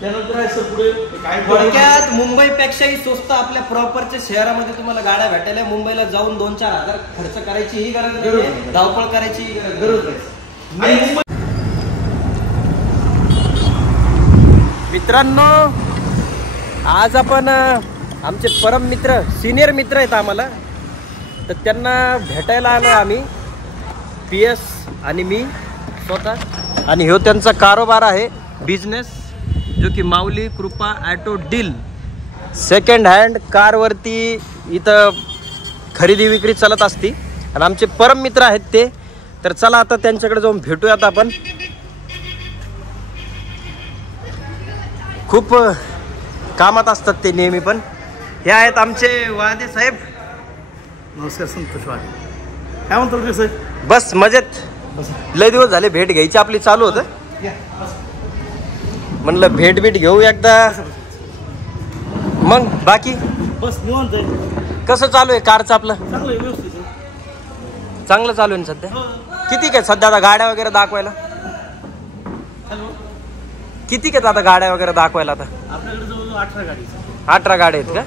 त्यानंतर आहे सर पुढे काय थोडक्यात मुंबईपेक्षाही स्वस्त आपल्या प्रॉपरच्या शहरामध्ये तुम्हाला गाड्या भेटायला मुंबईला जाऊन 2-4 हजार खर्च करायची ही गरज नाही, धावपळ करायची गरज नाही. मित्रांनो आज आपण आमचे परम मित्र सिनियर मित्र आहेत आम्हाला, तर त्यांना भेटायला आलो आम्ही. PS आणि मी स्वतः, आणि ह्यो त्यांचा कारोबार आहे बिझनेस, जो की माऊली कृपा ऑटो डील. सेकंड हँड कारवरती इथं खरेदी विक्री चालत असती आणि आमचे परम मित्र आहेत ते. तर चला आता त्यांच्याकडे जाऊन भेटूयात आपण. खूप कामात असतात ते नेहमी. पण हे आहेत आमचे वादे साहेब. नमस्कार संतोष वादे. काय म्हणतो रे साहेब? बस मजेत. लय दिवस झाले भेट घ्यायची आपली चालू होतं, म्हणलं भेट घेऊ एकदा. मग बाकी बस निवांत आहे. कसं चालू आहे कारचं आपलं? चांगलं आहे, व्यवस्थित चांगलं चालू आहे सध्या. किती काय सध्या आता गाड्या वगैरे दाखवायला? किती काय आता गाड्या वगैरे दाखवायला? आता आपल्याकडे जवळजवळ 18 गाडी. 18 गाड्या आहेत का?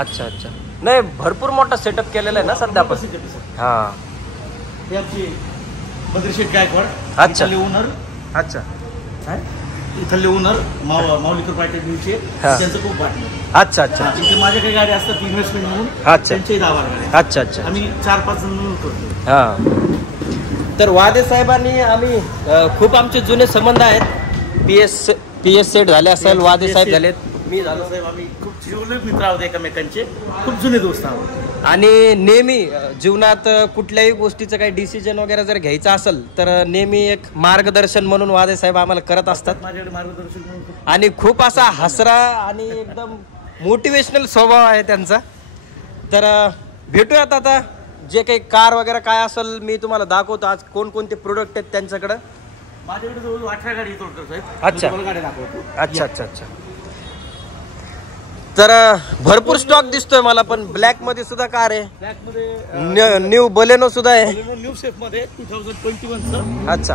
अच्छा अच्छा. नाही भरपूर मोठा सेटअप केलेला आहे ना सध्या आपण. हा हे आमची बद्रीशेठ गायकवाड. अच्छा. ओनर. अच्छा. इथले ओनर माऊली कृपा ऑटो डीलचे, त्यांचं खूप वाटलं. अच्छा अच्छा. इथे माझ्या काही गाड्या असतात इन्व्हेस्टमेंट म्हणून. अच्छा. त्यांचे 10 गाड्या. अच्छा अच्छा. आम्ही 4-5 जण मिळून करतो. हा. तर वादे साहेबांनी आम्ही खूप आमचे जुने संबंध आहेत. PS सेट झाले असेल, वादे साहेब झालेत, मी झालो साहेब. आम्ही खूप जीवलग मित्र आहोत एकमेकांचे, खूप जुने दोस्त आहोत. आणि नेहमी जीवनात कुठल्याही गोष्टीचं काही डिसिजन वगैरे जर घ्यायचं असेल तर नेहमी एक मार्गदर्शन म्हणून वादे साहेब आम्हाला करत असतात. माझ्याकडे मार्गदर्शन म्हणून आणि खूप असा हसरा आणि एकदम मोटिवेशनल स्वभाव आहे त्यांचा. तर भेटूयात आता. जे काही कार वगैरे काय असेल मी तुम्हाला दाखवतो. आज कोणकोणते प्रोडक्ट आहेत त्यांच्याकडं. माझ्याकडे जवळजवळ 18 गाडी साहेब. अच्छा. गाड्या दाखवतो. अच्छा अच्छा अच्छा. तर भरपूर स्टॉक दिसतोय मला. पण ब्लॅक मध्ये सुद्धा कार आहे. ब्लॅक मध्ये न्यू बलेनो सुद्धा आहे. न्यू शेप मध्ये 2021. अच्छा.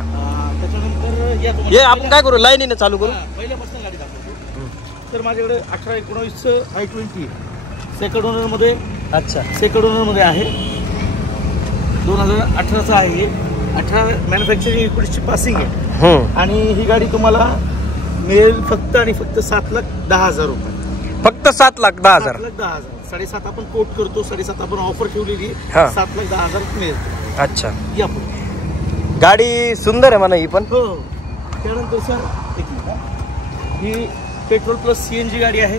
त्याच्यानंतर हे आपण काय करू, लाईनीने चालू करू. पहिल्यापासून गाडी दाखवतो. तर माझ्याकडे 18-19 i20 सेकंड ओनर मध्ये. अच्छा. सेकंड ओनर मध्ये आहे. 2018चा आहे. 18 मॅन्युफॅक्चरिंग इक्विटीची पासिंग आहे. आणि ही गाडी तुम्हाला मिळेल फक्त आणि फक्त 7,10,000 रुपये. फक्त 7,10,000. 7,10,000. 7.5 आपण कोट करतो, 7.5 आपण ऑफर ठेवलेली. 7,10,000 मिळेल. अच्छा. या गाडी सुंदर आहे म्हणा ही पण. हो. त्यानंतर सर एक मिनिट, ही पेट्रोल प्लस CNG गाडी आहे.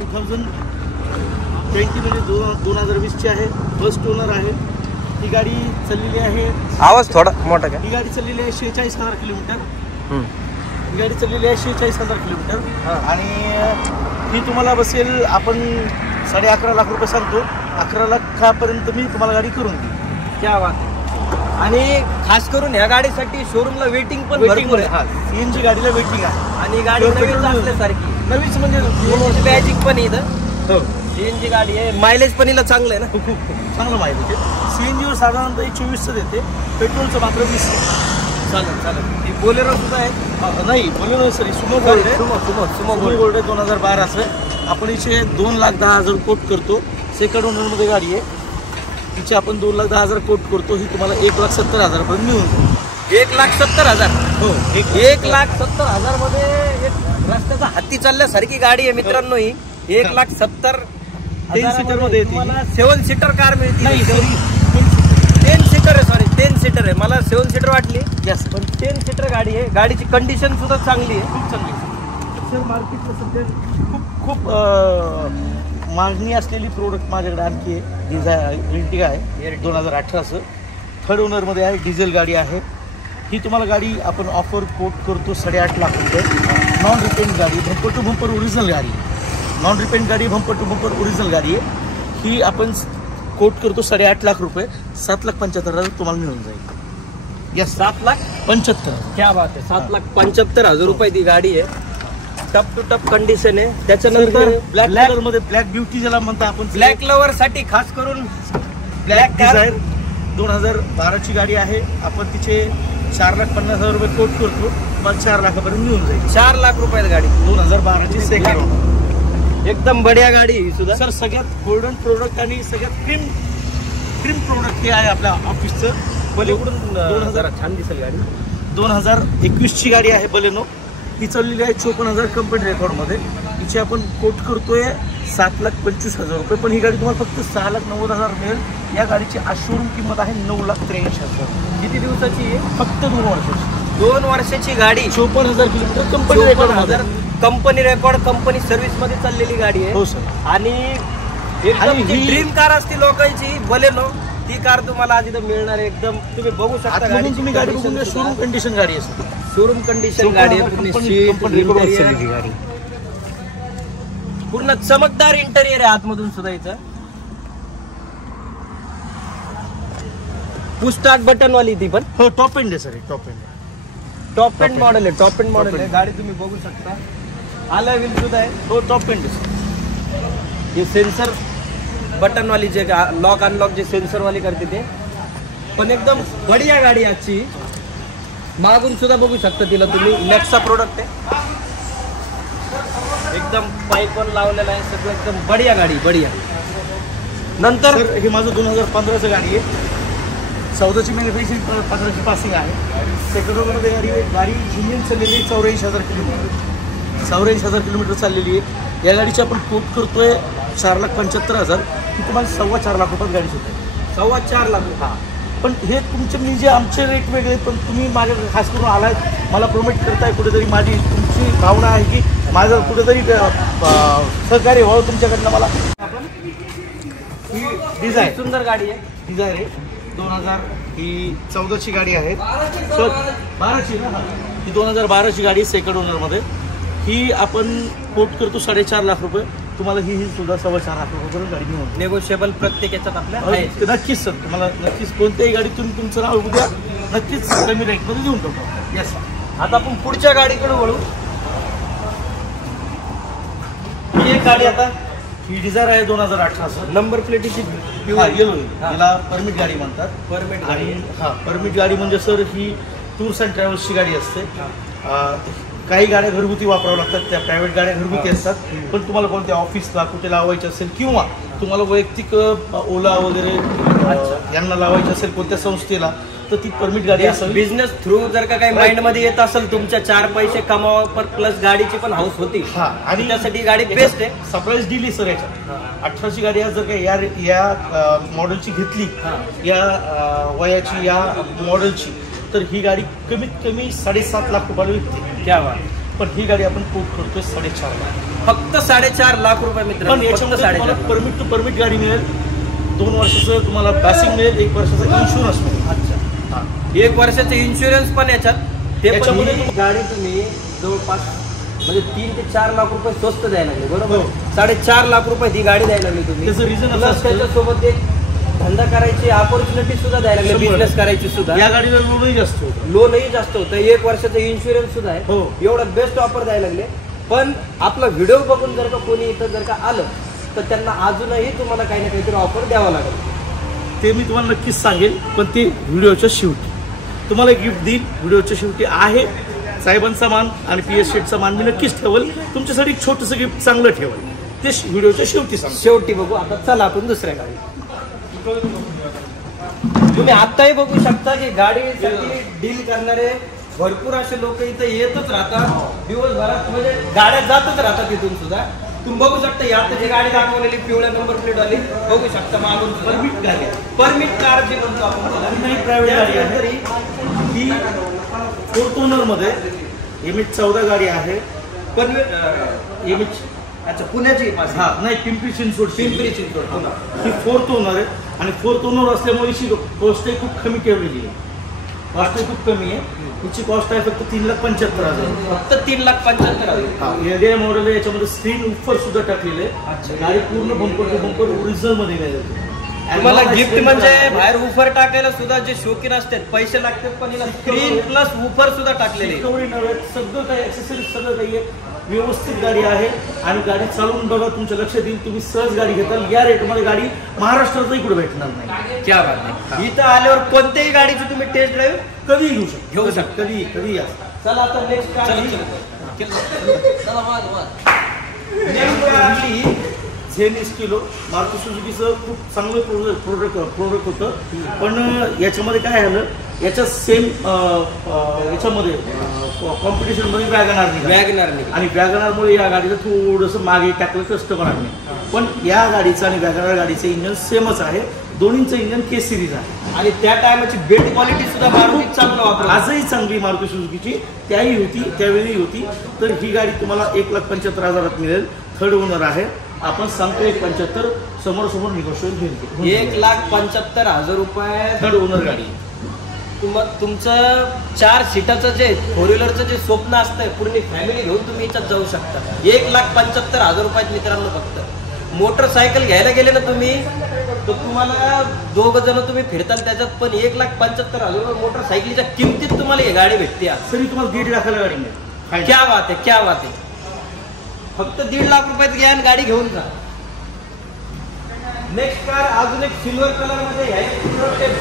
2020 मध्ये 2020ची आहे. फर्स्ट ओनर आहे. ही गाडी चाललेली आहे. आवाज थोडा मोठा का? ही गाडी चाललेली आहे 46,000 किलोमीटर. ही गाडी चाललेली आहे 46,000 किलोमीटर. आणि ही तुम्हाला बसेल, आपण 11.5 लाख रुपये सांगतो. 11 लाखापर्यंत मी तुम्हाला गाडी करून देईन. क्या बात आहे. आणि खास करून ह्या गाडीसाठी शोरूमला वेटिंग पण भरपूर आहे. CNG गाडीला वेटिंग आहे. आणि गाडी नवीच असल्यासारखी. नवीच म्हणजे मॅजिक पण इथं. CNG गाडी आहे. मायलेज पण हिला चांगलं आहे ना. खूप चांगलं मायलेज आहे. CNG वर साधारणतः 24 देते. पेट्रोलचं मात्र 20. चालेल चालेल. ही बोलेरो सुद्धा आहे. नाही बोलेरो सॉरी सुमो गोल्ड आहे. सुमो गोल्ड आहे. 2012 आपण इथे 2,10,000 कोट करतो. सेकंड ओनर मध्ये गाडी आहे. तिचे आपण 2,10,000 कोट करतो. ही तुम्हाला 1,70,000 पर्यंत मिळून जाईल. 1,70,000. हो. 1,70,000 मध्ये एक रस्त्याचा हत्ती चालल्यासारखी गाडी आहे मित्रांनो. ही 1,70,000 10 सीटर मध्ये मला 7 सीटर कार मिळते. नाही 10 सीटर आहे. सॉरी 10 सीटर आहे. मला 7 सीटर वाटली. पण 10 सीटर गाडी आहे. गाडीची कंडिशन सुद्धा चांगली आहे. खूप चांगली आहे. सर मार्केटला सध्या खूप मागणी असलेली प्रोडक्ट माझ्याकडे आणखी आहे. Ertiga आहे 2018चं. थर्ड ओनरमध्ये आहे. डिझेल गाडी आहे. ही तुम्हाला गाडी आपण ऑफर कोट करतो 8.5 लाख रुपये. नॉन रिपेंट गाडी, बंपर टू बंपर ओरिजिनल गाडी. नॉन रिपेंट गाडी, बंपर टू बंपर ओरिजिनल गाडी आहे. ही आपण कोट करतो 8.5 लाख रुपये. 7,75,000 तुम्हाला मिळून जाईल. यस. 7,75,000. क्या बात आहे. 7,75,000 रुपये ती गाडी आहे. टप टू टप कंडिशन आहे. त्याच्यानंतर ब्लॅक कलर मध्ये ब्लॅक ब्युटी ज्याला म्हणता आपण. ब्लॅक लवर साठी खास करून ब्लॅक डिझायर 2012ची गाडी आहे. आपण तिचे 4,50,000 रुपये कोट करतो. 4 लाखापर्यंत मिळून जाईल. 4 लाख रुपयात गाडी. 2012ची सेकंड ओनर. एकदम बढिया गाडी ही सुद्धा. सर सगळ्यात गोल्डन प्रोडक्ट आणि सगळ्यात क्रीम प्रोडक्ट हे आहे आपल्या ऑफिसचं. पलीकडून 2000 जरा छान दिसेल गाडी. 2021ची गाडी आहे बलेनो. ही चाललेली आहे 54,000 कंपनी रेकॉर्डमध्ये. हिची आपण कोट करतोय 7,25,000 रुपये, पण ही गाडी तुम्हाला फक्त 6,90,000 मिळेल. या गाडीची शोरूम किंमत आहे 9,83,000. किती दिवसाची आहे? फक्त 2 वर्षाची. 2 वर्षाची गाडी. 54,000 किलोमीटर कंपनी रेकॉर्डमध्ये. कंपनी रेकॉर्ड, कंपनी सर्व्हिस मध्ये चाललेली गाडी आहे. हो सर. आणि आणि ही ड्रीम कार असते लोकांची बलेनो, ती कार तुम्हाला आज इथं मिळणार आहे. एकदम तुम्ही बघू शकता गाडी. तुम्ही गाडी बघून शोरूम कंडिशन गाडी असते. शोरूम कंडिशन गाडी आहे. गाडी पूर्ण चमकदार इंटेरियर आहे आतमधून सुद्धा. इथं पुश स्टार्ट बटन वाली ती पण. हो टॉप एंड आहे सर. टॉप एंड मॉडेल आहे. टॉप एंड मॉडेल आहे गाडी. तुम्ही बघू शकता अलॉय व्हील सुद्धा आहे. हो टॉप एंड आहे. हे सेन्सर बटन वाली जे लॉक अनलॉक जे सेन्सर वाली करते ते पण एकदम बढिया गाडी आजची. मागून सुद्धा बघू शकता तिला तुम्ही. नेक्सा प्रोडक्ट आहे. एकदम पाईप पण लावलेला आहे. सगळं एकदम बढिया गाडी. बढिया. नंतर हे माझं 2015चं गाडी आहे. 14ची मॅन्युफॅक्चरिंग, 15ची पासिंग आहे. सेकंड ओनरमध्ये गाडी इंजिन चाललेली 84,000 किलोमीटर. 84,000 किलोमीटर चाललेली आहे. या गाडीची आपण कोट करतोय 4,75,000. ही तुम्हाला 4.25 लाख रुपयात गाडी सुद्धा आहे. 4.25 लाख. हां, पण हे तुमचे म्हणजे आमचे रेट वेगळे. पण तुम्ही माझ्या खास करून आलाय, मला प्रोमेट करताय. कुठेतरी माझी तुमची भावना आहे की माझं कुठेतरी सहकार्य व्हावं तुमच्याकडनं. मला ही डिझायर सुंदर गाडी आहे. डिझायर आहे 2000. ही 14ची गाडी आहे. 12ची ना. ही 2012ची गाडी सेकंड ओनरमध्ये. ही आपण कोट करतो 4.5 लाख रुपये. तुम्हाला ही सुद्धा 4.25 लाख रुपये गाडी मिळून. नेगोशिएबल प्रत्येक याच्यात आपल्या आहे. नक्कीच सर. तुम्हाला नक्कीच कोणत्याही गाडी तुम्ही तुमचं नाव उद्या नक्कीच कमी रेटमध्ये देऊन टाकतो. येस. आता आपण पुढच्या गाडीकडे वळू. ही एक गाडी आता ही डिझायर आहे 2018 सर. नंबर प्लेटीची येलो. हिला परमिट गाडी म्हणतात. परमिट आणि परमिट गाडी म्हणजे सर ही टूर्स अँड ट्रॅव्हल्सची गाडी असते. काही गाड्या घरगुती वापराव्या लागतात. त्या प्रायव्हेट गाड्या घरगुती असतात. पण तुम्हाला कोणत्या ऑफिसला कुठे लावायचे असेल किंवा तुम्हाला वैयक्तिक ओला वगैरे यांना लावायची असेल कोणत्या संस्थेला, तर ती परमिट गाडी असेल. बिझनेस थ्रू जर का काही माइंड मध्ये येत असेल तुमच्या 4 पैसे कमावा पर प्लस गाडीची पण हाऊस होती. आणि त्यासाठी गाडी बेस्ट आहे. सरप्राईज डील आहे सर याच्यात. 18ची गाडी जर काही या मॉडेलची घेतली, या वयाची, या मॉडेलची, तर ही गाडी कमीत कमी 7.5 लाख रुपयाला विकते. क्या बात. पण ही गाडी आपण कोट करतोय 4.5 लाख. फक्त 4.5 लाख रुपये मित्र. पण याच्यामध्ये परमिट टू परमिट गाडी मिळेल. 2 वर्षाचं तुम्हाला पासिंग मिळेल. 1 वर्षाचा इन्शुरन्स मिळेल. अच्छा. 1 वर्षाचं इन्शुरन्स पण याच्यात. त्याच्यामध्ये गाडी तुम्ही जवळपास म्हणजे 3 ते 4 लाख रुपये स्वस्त द्यायला लागले. बरोबर. 4.5 लाख रुपये ती गाडी द्यायला लागली तुम्ही. त्याचं रिझन प्लस त्याच्यासोबत एक धंदा करायची अपॉर्च्युनिटी सुद्धा द्यायला लागली. बिझनेस करायची सुद्धा. या गाडीला लोनही जास्त होतं. लोनही जास्त होतं. 1 वर्षाचं इन्शुरन्स सुद्धा आहे. हो. एवढं बेस्ट ऑफर द्यायला लागले. पण आपला व्हिडिओ बघून जर का कोणी इथं जर का आलं तर त्यांना अजूनही तुम्हाला काही ना काहीतरी ऑफर द्यावा लागेल. ते मी तुम्हाला नक्कीच सांगेल. पण ते व्हिडिओच्या शेवटी तुम्हाला गिफ्ट देईल. व्हिडिओच्या शेवटी आहे साहेबांचा मान आणि PS शेटचा मान मी नक्कीच ठेवल. तुमच्यासाठी एक छोटंसं गिफ्ट चांगलं ठेवल. ते व्हिडिओच्या शेवटी सांग. शेवटी बघू. आता चला आपण दुसऱ्या गाडी. तुम्ही आत्ताही बघू शकता की गाडीसाठी डील करणारे भरपूर असे लोक इथं येतच राहतात. दिवसभरात म्हणजे गाड्या जातच राहतात इथून सुद्धा. तुम्ही बघू शकता आता जी गाडी दाखवलेली पिवळ्या नंबर प्लेट वाली बघू शकता. मागून परमिट गाडी आहे. परमिट कार जी म्हणतो आपण. प्रायव्हेट गाडी आहे. ही 4th ओनरमध्ये MH14 गाडी आहे. पण MH अच्छा पुण्याची. हा नाही, पिंपरी चिंचवड. पिंपरी चिंचवड. ही 4th ओनर आहे. आणि 4th ओनर असल्यामुळे हिची कॉस्टही खूप कमी ठेवलेली आहे. कॉस्टही खूप कमी आहे. हिची कॉस्ट आहे फक्त 3,75,000. फक्त 3,75,000. एरिया मॉडेल आहे. याच्यामध्ये स्क्रीन उपर सुद्धा टाकलेले आहे. गाडी पूर्ण बंपर टू बंपर ओरिजिनल मध्ये नाही. तुम्हाला गिफ्ट म्हणजे बाहेर उफर टाकायला सुद्धा जे शौकीन असतात पैसे लागतात पण हिला स्क्रीन प्लस उफर सुद्धा टाकलेले. सगळं काही ऍक्सेसरीज सगळं काही आहे. व्यवस्थित गाडी आहे. आणि गाडी चालवून बघा तुमच्या लक्षात येईल. तुम्ही सहज गाडी घेताल. या रेटमध्ये गाडी महाराष्ट्रातही कुठे भेटणार नाही. क्या बात नाही. इथं आल्यावर कोणत्याही गाडीची तुम्ही टेस्ट ड्राईव्ह कधीही घेऊ शकता. कधी या. चला आता नेक्स्ट झेन किलो मारुती सुझुकीचं खूप चांगलं प्रोडक्ट होतं. पण याच्यामध्ये काय झालं, याच्या सेम याच्यामध्ये कॉम्पिटिशनमध्ये वॅगनार निघाली आणि वॅगनारमुळे या गाडीचं थोडंसं मागे टाकलं कस्टमरांनी. पण या गाडीचं आणि वॅगनार गाडीचं इंजन सेमच आहे, दोन्हीचं इंजन के सिरीज आहे. आणि त्या टायमाची बिल्ड क्वालिटी सुद्धा मारुती चांगलं वापरत, आजही चांगली मारुती सुझुकीची त्याही होती, त्यावेळी होती. तर ही गाडी तुम्हाला 1,75,000 मिळेल. थर्ड ओनर आहे. आपण सांगतो 1,75,000, समोर निगोशिएट घेईल. 1,75,000 रुपये थर्ड ओनर गाडी. तुमचं 4 सीटाचं जे 4 व्हीलरचं जे स्वप्न असतं, पूर्ण फॅमिली घेऊन तुम्ही याच्यात जाऊ शकता. 1,75,000 रुपयात मित्रांनो. फक्त मोटरसायकल घ्यायला गेले ना तुम्ही, तर तुम्हाला 2 जण तुम्ही फिरताल त्याच्यात, पण 1,75,000 रुपये मोटरसायकलीच्या किमतीत तुम्हाला ही गाडी भेटते. तरी तुम्हाला 1.5 लाखाला गाडी मिळेल. क्या बात आहे, क्या बात आहे. फक्त 1.5 लाख रुपयात घ्या आणि गाडी घेऊन जा. नेक्स्ट कार अजून एक सिल्वर कलर मध्ये आहे.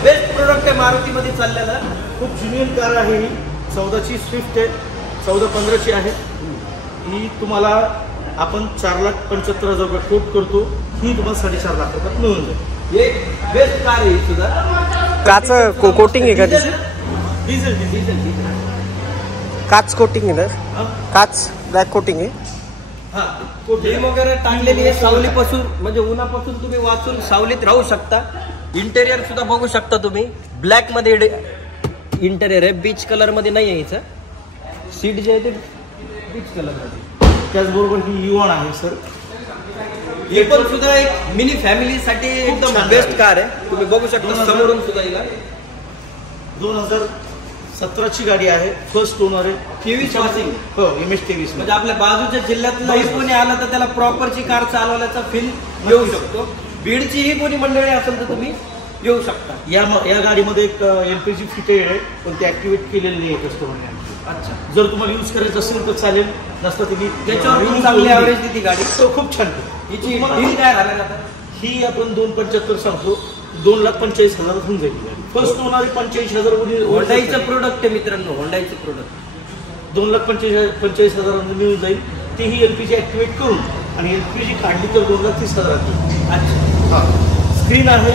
बेस्ट प्रोडक्ट आहे मारुतीमध्ये चाललेलं. खूप ज्युनियर कार आहे ही. 14ची स्विफ्ट आहे, 14-15ची आहे. ही तुम्हाला आपण 4,75,000 रुपये कोट करतो. ही तुम्हाला 4.5 लाख रुपयात मिळून जाईल. एक बेस्ट कार आहे सुद्धा. काच कोटिंग आहे का त्याची? डिझेल काच कोटिंग आहे ना, काच ब्लॅक कोटिंग आहे. फ्रेम वगैरे टाकलेली आहे सावलीपासून, म्हणजे उन्हापासून तुम्ही वाचून सावलीत राहू शकता. इंटेरियर सुद्धा बघू शकता तुम्ही. ब्लॅक मध्ये इंटेरियर आहे, बीच कलर मध्ये नाही आहे. याचं सीट जे आहे ते बीच कलर मध्ये. त्याचबरोबर ही युवान आहे सर. हे पण सुद्धा एक मिनी फॅमिली साठी एकदम बेस्ट कार आहे. तुम्ही बघू शकता समोरून सुद्धा. हिला 2017ची गाडी आहे. फर्स्ट ओनर आहे. 23 पासिंग. हो, MS-23. म्हणजे आपल्या बाजूच्या जिल्ह्यातला कोणी आला तर त्याला प्रॉपरची कार चालवण्याचा फील येऊ शकतो. बीडची ही कोणी मंडळी असेल तर तुम्ही येऊ शकता. या गाडीमध्ये एक LPG फिटेड आहे, पण ते ऍक्टिव्हेट केलेली नाही आहे कस्टमरने. अच्छा. जर तुम्हाला यूज करायचं असेल तर चालेल, नसतं तुम्ही त्याच्यावर पण चांगली ॲव्हरेज देते गाडी. तो खूप छान. हिची डील काय झालं आता? ही आपण 2,75,000 सांगतो. 2,45,000 होऊन जाईल. फर्स्ट ओनर 85,000 होंडाईचं प्रोडक्ट आहे मित्रांनो. होंडाईचं प्रोडक्ट 2,45,000 मिळून जाईल. तेही LPG ऍक्टिव्हेट करून, आणि LPG काढली तर 2,30,000. अच्छा. स्क्रीन आहे,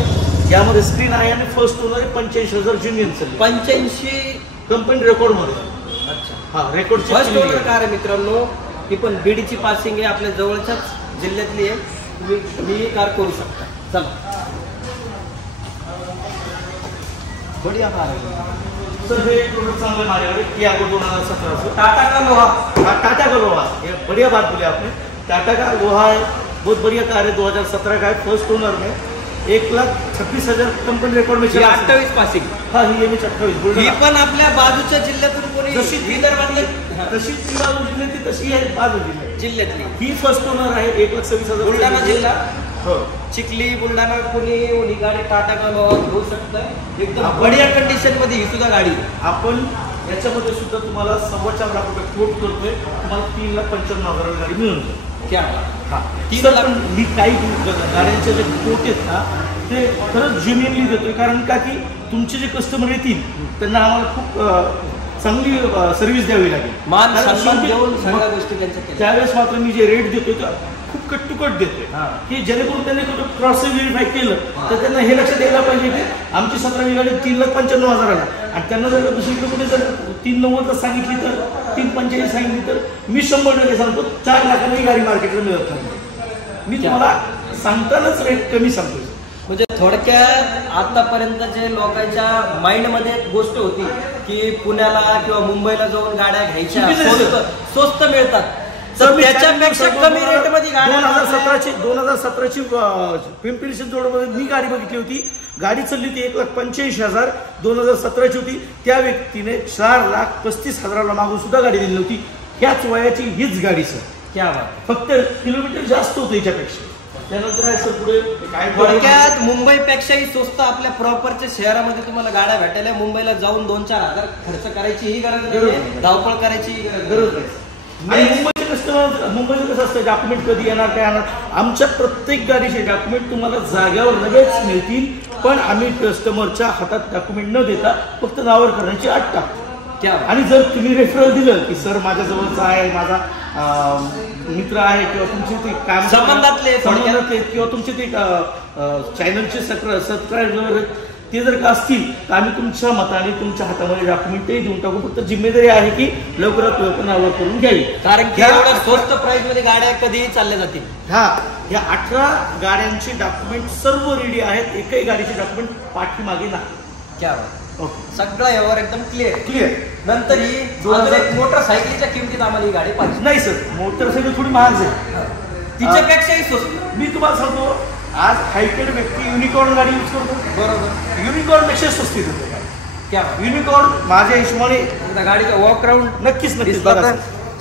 यामध्ये स्क्रीन आहे. आणि फर्स्ट ओनर 85,000 जुनियन चालली. 85 कंपनी रेकॉर्ड मध्ये. अच्छा. हा, रेकॉर्ड फर्स्ट ओनर कार आहे मित्रांनो. ही पण बीडची पासिंग आहे, आपल्या जवळच्याच जिल्ह्यातली आहे. तुम्ही ही कार करू शकता. चला. बढिया कार आहे सर. हे प्रोडक्ट चांगलं माझ्याकडे टियागो 2017. टाटा का लोहा. टाटा का लोहा, ये बढ़िया बात बोले आपने. टाटा का लोहा है, बहुत बढ़िया कार है. 2017 का है. फर्स्ट ओनर में 1,26,000 कंपनी रेकॉर्ड में. 28 पासिंग. हा, ही MS-28. ही पण आपल्या बाजूच्या जिल्ह्यातून कोणी जशी विदर्भातल्या तशी जिल्ह्यातली तशी आहे बाजू जिल्ह्यातली. ही फर्स्ट ओनर आहे. 1,26,000. बुलढाणा जिल्हा. हो. चिखली बुलढाणा कोणी ही गाडी टाटा का लोहा घेऊ शकता. एकदम बढिया कंडिशन मध्ये ही सुद्धा गाडी. आपण याच्यामध्ये सुद्धा तुम्हाला 4.25 लाख रुपये कोट करतोय. तुम्हाला 3,95,000 गाडी मिळून जाईल. क्या? हा. पण मी काही गाड्यांचे जे कोट आहेत ना, ते खरंच जेन्युइनली देतोय. कारण का की तुमचे जे कस्टमर येतील त्यांना आम्हाला खूप चांगली सर्व्हिस द्यावी लागेल. मान सन्मान देऊन सगळ्या गोष्टी त्यांच्या केल्या. त्यावेळेस मात्र मी जे रेट देतोय ते खूप कट टू कट देतोय, की जेणेकरून त्यांनी क्रॉस व्हेरिफाय केलं तर त्यांना हे लक्षात यायला पाहिजे की आमची 17वी गाडी 3,95,000 आणि त्यांना जर दुसरीकडे कुठे जर 3,90,000 सांगितली तर 3,45,000 सांगितली तर मी 100% सांगतो 4 लाखांनी गाडी मार्केटला मिळत नाही. मी तुम्हाला सांगतानाच रेट कमी सांगतो. म्हणजे थोडक्यात आतापर्यंत जे लोकांच्या माइंडमध्ये गोष्ट होती की पुण्याला किंवा मुंबईला जाऊन गाड्या घ्यायच्या स्वस्त मिळतात, तर त्याच्यापेक्षा कमी रेटमध्ये गाड्या. 2017ची पिंपरी चिंचवडमध्ये मी गाडी बघितली होती. गाडी चालली होती 1,85,000. 2017ची होती. त्या व्यक्तीने 4,35,000 मागून सुद्धा गाडी दिली नव्हती. ह्याच वयाची हीच गाडी सर. क्या बात. फक्त किलोमीटर जास्त होतं याच्यापेक्षा. त्यानंतर आहे सर पुढे काय थोडक्यात मुंबईपेक्षाही स्वस्त आपल्या प्रॉपरच्या शहरामध्ये तुम्हाला गाड्या भेटायला. मुंबईला जाऊन 2-4 हजार खर्च करायची ही गरज नाही, धावपळ करायची गरज नाही. आणि मुंबईचे कस्टमर, मुंबईचं कसं असतं डॉक्युमेंट कधी येणार काय येणार. आमच्या प्रत्येक गाडीचे डॉक्युमेंट तुम्हाला जाग्यावर लगेच मिळतील. पण आम्ही कस्टमरच्या हातात डॉक्युमेंट न देता फक्त नावावर करण्याची अट टाकतो. क्या बात. आणि जर तुम्ही रेफरल दिलं की सर माझ्या जवळचा आहे, माझा मित्र आहे किंवा तुमचे ते काम संबंधातले किंवा तुमचे ते चॅनलचे सबस्क्रायबर ते जर का असतील तर आम्ही तुमच्या मताने तुमच्या हातामध्ये डॉक्युमेंटही देऊन टाकू. फक्त जिम्मेदारी आहे की लवकरात लवकर नावं करून घ्यावी, कारण की एवढ्या स्वस्त प्राइस मध्ये गाड्या कधीही चालल्या जातील. या 18 गाड्यांची डॉक्युमेंट सर्व रेडी आहेत. एकही गाडीचे डॉक्युमेंट पाठीमागे नाही. क्या बात. सगळं यावर एकदम क्लिअर. नंतर ही एक मोटरसायकलीच्या किमतीत आम्हाला ही गाडी पाहिजे. नाही सर, मोटरसायकल थोडी महाग आहे, तिच्यापेक्षाही स्वस्त. मी तुम्हाला सांगतो, आज हायटेड व्यक्ती युनिकॉर्न गाडी यूज करतो. बरोबर. युनिकॉर्न पेक्षा स्वस्ती होते गाडी. क्या युनिकॉर्न माझ्या हिशोबाने गाडीचा वॉक राऊंड नक्कीच बघा,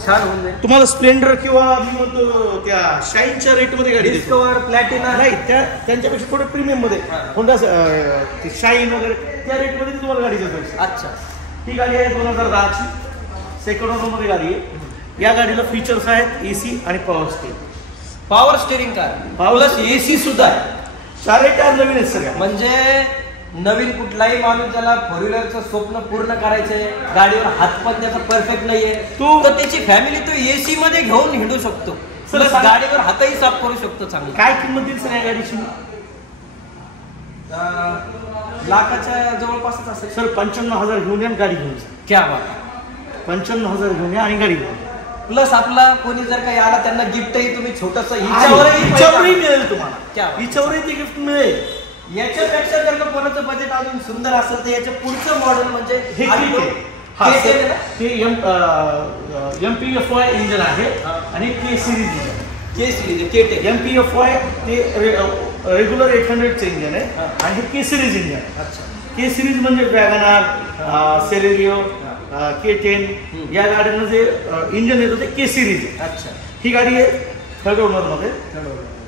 छान होऊन जाईल. तुम्हाला स्प्लेंडर किंवा मी म्हणतो त्या शाईनच्या रेटमध्ये गाडी देतो. डिस्कवर, प्लॅटिना नाही, त्यांच्यापेक्षा थोडं प्रीमियम मध्ये होंडा शाईन वगैरे त्या रेटमध्ये तुम्हाला गाडी देतो. अच्छा. ही गाडी आहे 2010ची, सेकंड ओनर मध्ये गाडी आहे. या गाडीला फीचर्स आहेत AC आणि power steering car, plus AC सुद्धा आहे. 4 टायर नवीन आहेत सगळ्या. म्हणजे नवीन कुठलाही माणूस ज्याला फोर व्हीलरचं स्वप्न पूर्ण करायचंय, गाडीवर हात पण त्याचा परफेक्ट नाहीये, तर त्याची फॅमिली तो AC मध्ये घेऊन हिंडू शकतो. प्लस गाडीवर हातही साफ करू शकतो. चांगली. काय किंमत देईल सर या गाडीची? लाखाच्या जवळपासच असेल सर. 55,000 घेऊन या गाडी घेऊन जा. क्या बात. 55,000 घेऊन या आणि गाडी घेऊन. प्लस आपला कोणी जर काही आला त्यांना गिफ्टही तुम्ही छोटस हिच्यावरही मिळेल तुम्हाला. क्या हिच्यावरही ते गिफ्ट मिळेल. याच्यापेक्षा जर का कोणाचं बजेट अजून सुंदर असेल तर याच्या पुढचं मॉडेल म्हणजे हे MPFY इंजन आहे आणि K सिरीज MPFY ते रेग्युलर 800चं इंजन आहे आणि हे K सिरीज इंजन आहे. अच्छा. K सिरीज म्हणजे वॅगनार, सेलेरिओ, K10 या गाड्यांना जे इंजन येतं ते K सिरीज आहे. अच्छा. ही गाडी आहे 3rd ओनरमध्ये.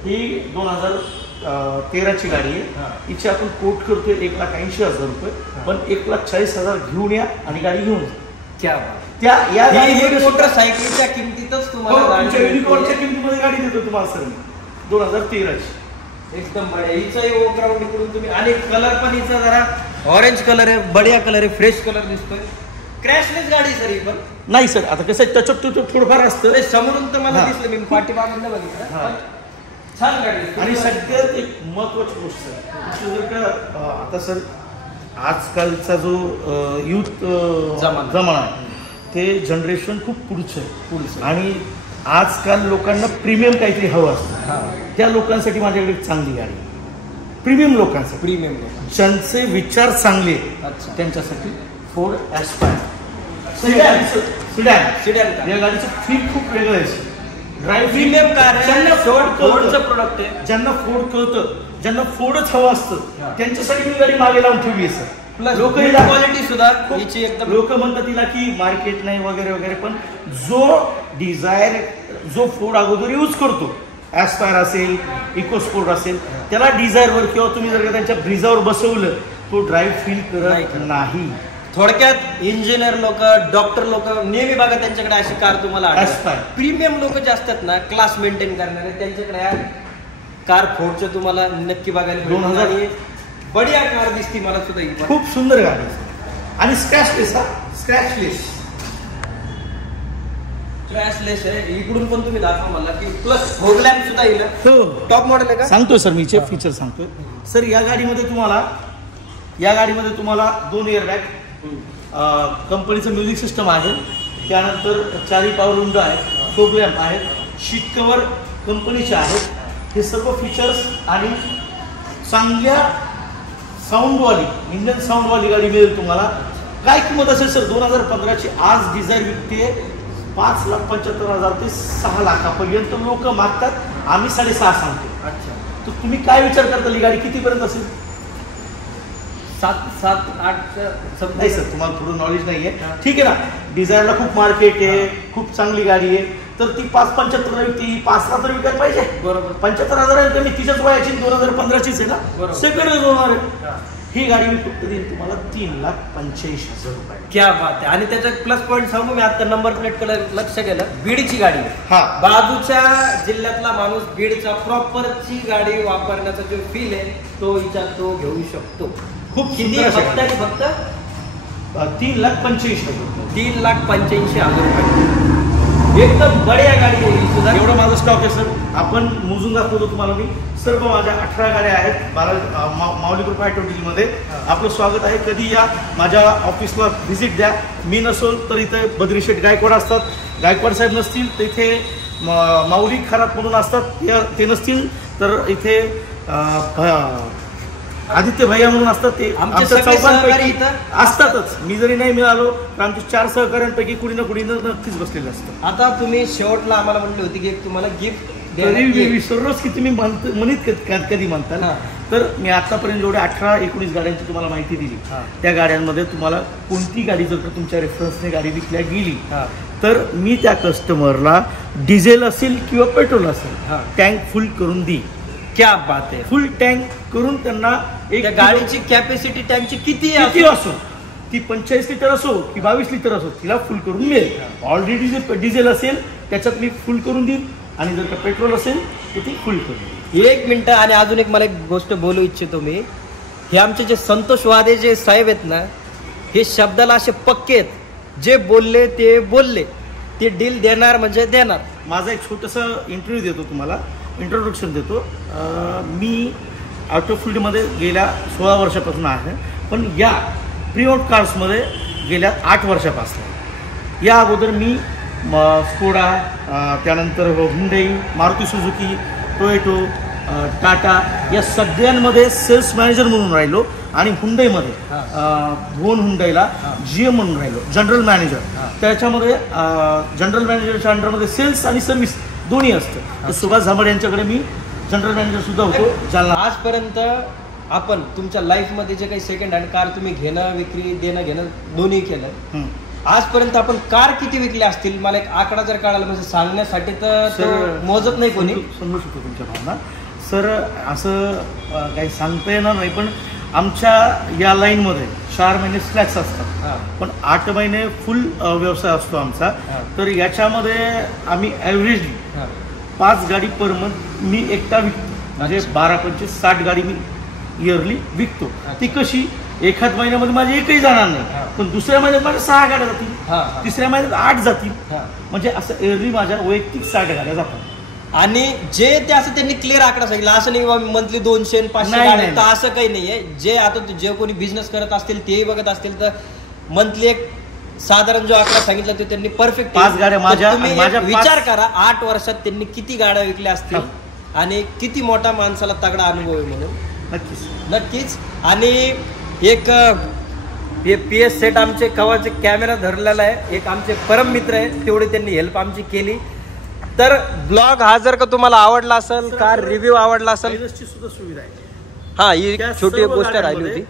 ही 2013ची गाडी आहे. हिची आपण कोट करतोय 1,80,000 रुपये, पण 1,40,000 घेऊन या आणि गाडी घेऊन जा. त्या या मोटरसायकलच्या किमतीतच तुम्हाला युनिकॉर्नच्या किमतीमध्ये गाडी देतो तुम्हाला सर मी 2013ची. एकदम बढिया. हिचाही ओव्हरग्राउंड इकडून तुम्ही, आणि कलर पण हिचा जरा ऑरेंज कलर आहे, बढिया कलर आहे, फ्रेश कलर दिसतोय. क्रॅशलेस गाडी सर ही पण नाही सर. आता कसं आहे, टचअप थोडंफार असतं. समोरून तर मला दिसलं, मी पाठीमागून बघितलं. छान गाडी. आणि सगळ्यात एक महत्वाची गोष्ट आहे, जर का आता सर आजकालचा जो युथ जमाना आहे ते जनरेशन खूप पुढचं आणि आजकाल लोकांना प्रीमियम काहीतरी हवं असतं. त्या लोकांसाठी माझ्याकडे एक चांगली गाडी, प्रीमियम लोकांसाठी, ज्यांचे विचार चांगले त्यांच्यासाठी फोर्ड ॲस्पायर सिडॅन. या गाडीचं फील खूप वेगळं आहे. ड्राईव्ह प्रीमियम कार आहे, ज्यांना फोर्डचं प्रोडक्ट आहे, ज्यांना फोर्ड कळतं, ज्यांना फोर्डच हवं असतं त्यांच्यासाठी मी गाडी मागे लावून ठेवली आहे सर. लोक क्वालिटी सुद्धा एकदम, लोक म्हणतात तिला की मार्केट नाही वगैरे वगैरे, पण जो डिझायर जो फोर्ड अगोदर यूज करतो, ॲस्पायर असेल, इकोस्पोर्ट असेल, त्याला डिझायरवर किंवा तुम्ही जर का त्यांच्या ब्रिजावर बसवलं तो ड्राईव्ह फील करत नाही. थोडक्यात इंजिनियर लोक, डॉक्टर लोक नेहमी बघा त्यांच्याकडे अशी कार तुम्हाला. प्रीमियम लोक जे असतात ना, क्लास मेंटेन करणारे, त्यांच्याकडे कार फोर्डचं तुम्हाला नक्की बघायला. 2000 बढिया कार दिसती मला सुद्धा. खूप सुंदर गाडी आणि स्क्रॅचलेस आहे. इकडून पण तुम्ही दाखवा मला की प्लस होगलॅम्प सुद्धा येईल. टॉप मॉडेल आहे का? सांगतोय सर मी फीचर सांगतोय सर. या गाडीमध्ये तुम्हाला 2 एअरबॅग, कंपनीचं म्युझिक सिस्टम आहे, त्यानंतर 4 पॉवर विंडो आहे, फोग लॅम्प आहेत, शीट कव्हर कंपनीचे आहेत. हे सर्व फीचर्स आणि चांगल्या साऊंडवाली, इंडियन साऊंडवाली गाडी मिळेल तुम्हाला. काय किंमत असेल सर? 2015ची आज डिझायर विकते 5,75,000 ते 6 लाखापर्यंत लोक मागतात. आम्ही 6.5 सांगतो. अच्छा. तर तुम्ही काय विचार करता, ही गाडी कितीपर्यंत असेल? 7-8 नाही सर, तुम्हाला थोडं नॉलेज नाही आहे, ठीक आहे ना. डिझायरला खूप मार्केट आहे, खूप चांगली गाडी आहे, तर ती 5,75,000 विकते, 5 तर विकायला पाहिजे. बरोबर. 75,000 मी तिच्याच वयाची 2015चीच आहे ना, सेकंड होणार आहे. ही गाडी मी फक्त देईन तुम्हाला 3,85,000 रुपये. क्या बात आहे. आणि त्याचा प्लस पॉईंट सांगू मी, आता नंबर प्लेट कलर लक्ष केलं, बीडची गाडी. बाजूच्या जिल्ह्यातला माणूस बीडच्या प्रॉपरची गाडी वापरण्याचा जो फील आहे तो हिच्यात तो घेऊ शकतो. खूप किती फक्त 3,85,000 3,85,000 रुपये. एकदम बढिया गाडी आहे ही सुद्धा. एवढा माझा स्टॉक आहे सर. आपण मोजून दाखवतो तुम्हाला मी. सर्व माझ्या 18 गाड्या आहेत माऊली कृपा ॲटोमोटिव्हमध्ये. आपलं स्वागत आहे. कधी या माझ्या ऑफिसला व्हिजिट द्या. मी नसोल तर इथे बद्री शेठ गायकवाड असतात. गायकवाड साहेब नसतील तर इथे माऊली खरात म्हणून असतात. ते नसतील तर इथे आदित्य भैया म्हणून असतात. ते आमच्या चौघांपैकी असतातच. मी जरी नाही मिळालो तर आमच्या 4 सहकाऱ्यांपैकी कुणी ना कुणी नक्कीच बसलेलं असतं. आता तुम्ही शेवटला आम्हाला म्हणली होती की तुम्हाला गिफ्ट विसरलोच की तुम्ही म्हणत कधी म्हणताल. तर मी आतापर्यंत जेवढ्या 18-19 गाड्यांची तुम्हाला माहिती दिली, त्या गाड्यांमध्ये तुम्हाला कोणती गाडी जर का तुमच्या रेफरन्सने गाडी विकल्या गेली तर मी त्या कस्टमरला डिझेल असेल किंवा पेट्रोल असेल टँक फुल करून देईन. क्या बात आहे. फुल टँक करून त्यांना एक गाडीची कॅपॅसिटी टँकची किती असो, ती 45 लिटर असो की 22 लिटर असो, तिला फुल करून मिळेल. ऑलरेडी डिझेल असेल त्याच्यात मी फुल करून देईन आणि जर का पेट्रोल असेल तर ती फुल करून. 1 मिनिट. आणि अजून एक मला एक गोष्ट बोलू इच्छितो मी. हे आमचे जे संतोष वादे जे साहेब आहेत ना, हे शब्दाला असे पक्के आहेत. जे बोलले ते बोलले, ते डील देणार म्हणजे देणार. माझा एक छोटासा इंटरव्ह्यू देतो तुम्हाला, इंट्रोडक्शन देतो. मी ऑटो फील्डमध्ये गेल्या 16 वर्षापासून आहे, पण या प्री-ओन्ड कार्समध्ये गेल्या 8 वर्षापासून. या अगोदर मी स्कोडा, त्यानंतर Hyundai, Maruti Suzuki, Toyota, Tata या सगळ्यांमध्ये सेल्स मॅनेजर म्हणून राहिलो. आणि हुंडईमध्ये भुवन हुंडईला GM म्हणून राहिलो, जनरल मॅनेजर. त्याच्यामध्ये जनरल मॅनेजरच्या अंडरमध्ये सेल्स आणि सर्व्हिस दोन्ही असतं. तर सुभाष झांबड यांच्याकडे मी जनरल मॅनेजर सुद्धा होतो जालना. आजपर्यंत आपण तुमच्या लाईफमध्ये जे काही सेकंड हँड कार तुम्ही घेणं, विक्री, देणं घेणं दोन्ही केलं. आजपर्यंत आपण कार किती विकल्या असतील? मला एक आकडा जर कळाला म्हणजे सांगण्यासाठी तर मोजत नाही कोणी. समजू शकतो तुमच्या भावना सर. असं काही सांगता येणार नाही, पण आमच्या या लाईनमध्ये 4 महिने स्लॅक्स असतात, पण 8 महिने फुल व्यवसाय असतो आमचा. तर याच्यामध्ये आम्ही ॲव्हरेजली 5 गाडी पर मंथ मी एकटा विकतो. म्हणजे 12-25 60 गाडी मी इयरली विकतो. ती कशी? एखाद महिन्यामध्ये माझी एकही जाणार नाही, पण दुसऱ्या महिन्यात माझ्या 6 गाड्या जातील, तिसऱ्या महिन्यात 8 जातील. म्हणजे असं एअरली माझ्या वैयक्तिक 60 गाड्या जातात. आणि जे ते असं त्यांनी क्लिअर आकडा सांगितला, असं नाही मंथली 200-500 गाड्या, तर असं काही नाहीये. जे आता जे कोणी बिझनेस करत असतील तेही बघत असतील तर मंथली एक साधारण जो आकडा सांगितला तो त्यांनी परफेक्ट. 5 गाड्या माझ्या विचार करा 8 वर्षात त्यांनी किती गाड्या विकल्या असतील आणि किती मोठा माणसाला तगडा अनुभव आहे म्हणून. नक्कीच. आणि एक PS सेट आमचे कवाचे कॅमेरा धरलेला आहे, एक आमचे परम मित्र आहे, तेवढे त्यांनी हेल्प आमची केली. तर ब्लॉग हा जर का तुम्हाला आवडला असेल, कार रिव्ह्यू आवडला असेल, सुद्धा सुविधा आहे. हा, ही छोटी गोष्ट राहिली होती.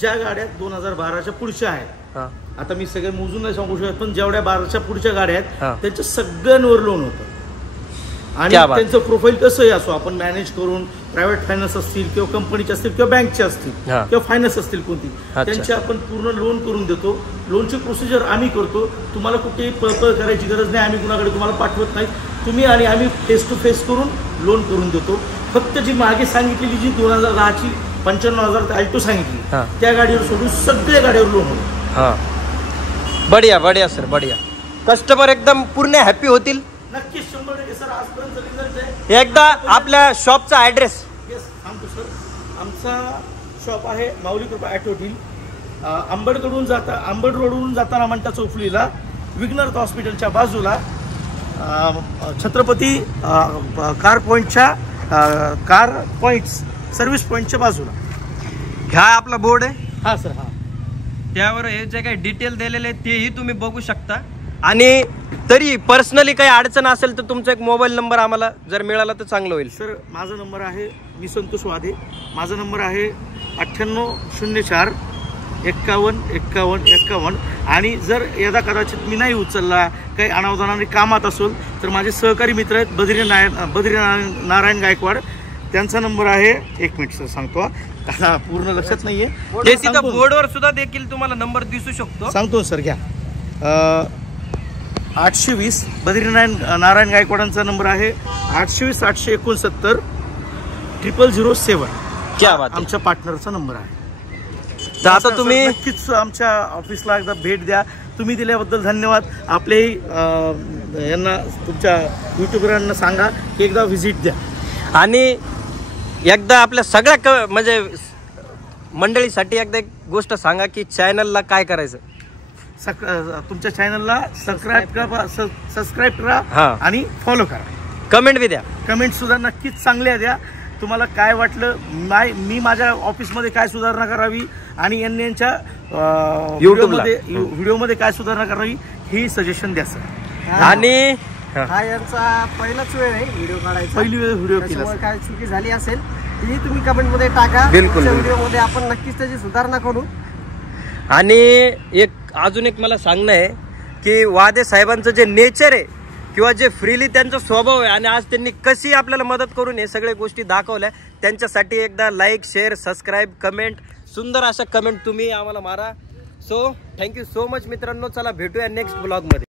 ज्या गाड्या 2012च्या पुढच्या आहेत, आता मी सगळे मोजून नाही सांगू शकत, पण जेवढ्या 12च्या पुढच्या गाड्या आहेत त्यांच्या सगळ्यांवर लोन होतं. आणि त्यांचं प्रोफाईल कसंही असो, आपण मॅनेज करून प्रायव्हेट फायनान्स असतील किंवा कंपनीचे असतील किंवा बँकचे असतील किंवा फायनान्स असतील कोणती, त्यांचे आपण पूर्ण लोन करून देतो. लोनची प्रोसिजर आम्ही करतो. तुम्हाला कुठेही पळपळ करायची गरज नाही. आम्ही कुणाकडे तुम्हाला पाठवत नाही. तुम्ही आणि आम्ही फेस टू फेस करून लोन करून देतो. फक्त जी मागे सांगितलेली जी 2010ची 95,000 अल्टो सांगितली, त्या गाडीवर सोडून सगळ्या गाडीवर लोन होतं. बढिया बढिया सर, बढिया. कस्टमर एकदम पूर्ण हॅपी होतील. नक्कीच 100% सर. आजपर्यंत रिझल्ट आहे. एकदा आपल्या शॉपचा ॲड्रेस सांगतो सर. आमचा शॉप आहे माऊली कृपा ॲटोमोटिव्ह. अंबड रोडवरून जाताना म्हणता चौफुलीला, विघ्नर्थ हॉस्पिटलच्या बाजूला, छत्रपती कार पॉइंट्स सर्व्हिस पॉइंटच्या बाजूला. ह्या आपला बोर्ड आहे. हा सर. हा, त्यावर हे जे काही डिटेल दिलेले आहेत तेही तुम्ही बघू शकता. आणि तरी पर्सनली काही अडचण असेल तर तुमचा एक मोबाईल नंबर आम्हाला जर मिळाला तर चांगलं होईल. सर माझा नंबर आहे, मी संतोष वादे. माझा नंबर आहे 9804 51 51 51. आणि जर यदा कदाचित मी नाही उचलला, काही अनावधानाने कामात असेल तर माझे सहकारी मित्र आहेत बद्रीनारायण गायकवाड, त्यांचा नंबर आहे. 1 मिनिट सर सांगतो, पूर्ण लक्षात नाहीये. ते तिथं बोर्डवर सुद्धा देखील तुम्हाला नंबर दिसू शकतो. सांगतो सर, घ्या. 820 बद्रीनारायण गायकवाडांचा नंबर आहे. 820 869 0007. क्या बात. आमच्या पार्टनरचा नंबर आहे. तर आता तुम्ही नक्कीच आमच्या ऑफिसला एकदा भेट द्या. तुम्ही दिल्याबद्दल धन्यवाद. आपलेही यांना तुमच्या युट्यूबरांना सांगा की एकदा व्हिजिट द्या. आणि एकदा आपल्या सगळ्या म्हणजे मंडळीसाठी एकदा एक गोष्ट सांगा की चॅनलला काय करायचं. तुमच्या चॅनलला सबस्क्राईब करा हा. आणि फॉलो करा. कमेंट बी द्या. कमेंट सुद्धा नक्कीच चांगल्या द्या. तुम्हाला काय वाटलं, मी माझ्या ऑफिसमध्ये काय सुधारणा करावी आणि यांच्या व्हिडिओमध्ये काय सुधारणा करावी हे सजेशन द्या सर. आणि हा यांचा पहिलाच वेळ आहे व्हिडिओ काढायचा. पहिली वेळ व्हिडिओ केला. त्याच्यामुळे काय चुकी झाली असेल ती तुम्ही कमेंट मध्ये टाका. बिलकुल. व्हिडिओमध्ये आपण नक्कीच त्याची सुधारणा करू. आणि अजून एक मला सांगणं आहे की वादे साहेबांचं जे नेचर आहे किंवा जे फ्रीली त्यांचा स्वभाव आहे आणि आज त्यांनी कशी आपल्याला मदत करून हे सगळ्या गोष्टी दाखवल्या, त्यांच्यासाठी एकदा लाईक, शेअर, सबस्क्राईब, कमेंट, सुंदर अशा कमेंट तुम्ही आम्हाला मारा. सो थँक्यू सो मच मित्रांनो. चला भेटूया नेक्स्ट ब्लॉगमध्ये.